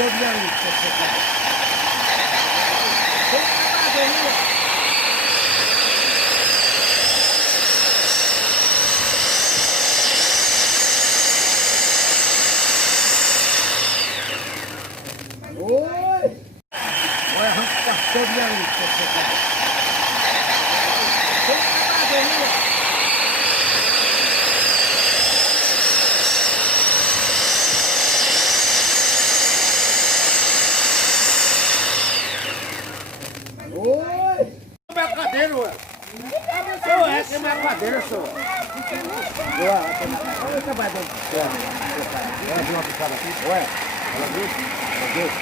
todo ali, você tá. Oi! Olha, arranca o pastel de ali, você tá. Oi! Minha cadeira, ué! Essa é minha cadeira, senhor! Olha o trabalhador! Olha, tem uma picada aqui! Ué! Olha, viu? Meu Deus!